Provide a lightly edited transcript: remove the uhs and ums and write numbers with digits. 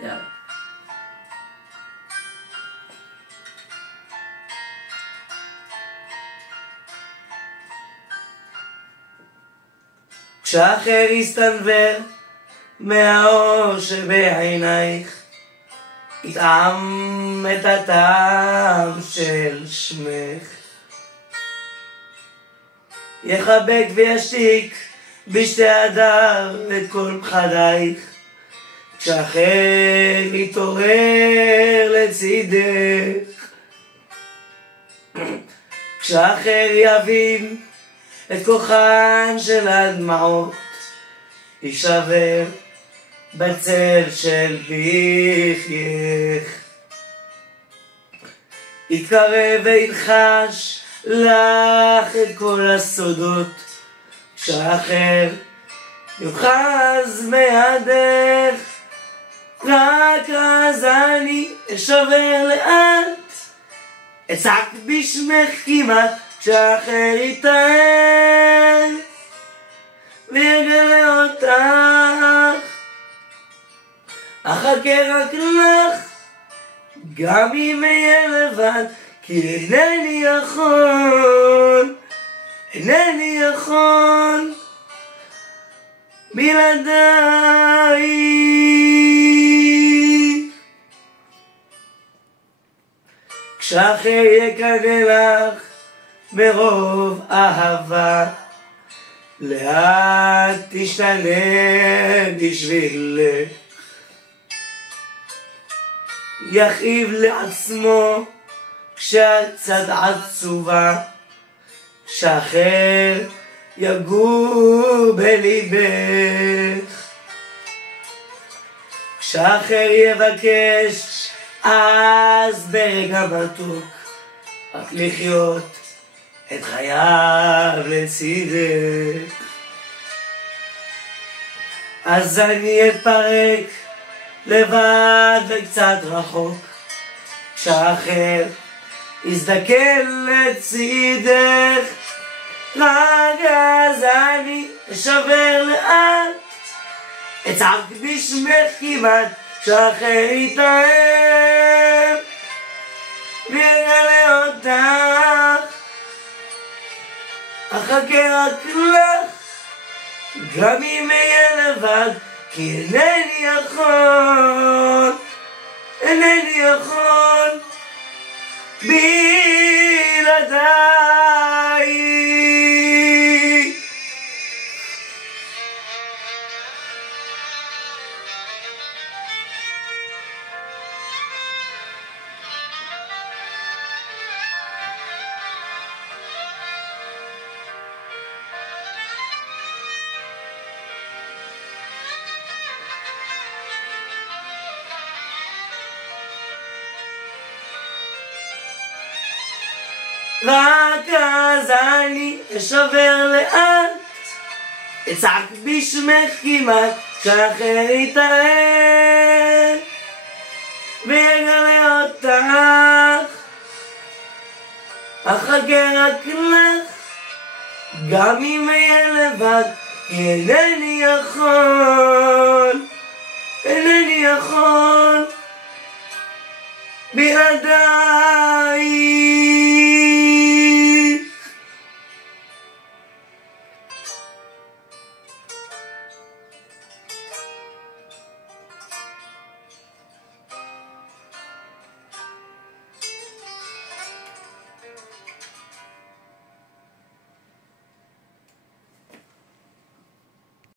יאללה. כשאחר יסתנוור מהאור שבעינייך, יטעם את הטעם של שמך, יחבק וישתיק בשתי הדר את כל פחדייך, כשאחר יתעורר לצידך, כשאחר יבין את כוחן של הדמעות, יישבר בצל של פיחייך, יתקרב וילחש לך את כל הסודות, כשאחר יוחז מהדרך, רק אז אני אשבר לאט, אצעק בשמך כמעט, כשאחר יתאר ויגלה אותך, אחכה רק לך, גם אם אהיה לבד, כי אינני יכול בלעדייך. כשאחר יקנא לך מרוב אהבה, לאט תשתנה בשבילך, יכאיב לעצמו כשאת קצת עצובה, כשאחר יגור בליבך, כשאחר יבקש אז ברגע מתוק רק לחיות את חייו לצידך, אז אני אתפרק לבד וקצת רחוק, כשאחר יזדקן לצידך, רק אז אני אשבר לאט, אצעק בשמך כמעט, כשאחר יתאר ויגלה אותך, אחכה רק לך, גם אם אהיה לבד, כי אינני יכול בלעדייך. רק אז אני אשבר לאט, אצעק בשמך כמעט, כשאחר יתאר ויגלה אותך, אחכה רק לך, גם אם אהיה לבד, כי אינני יכול בלעדייך.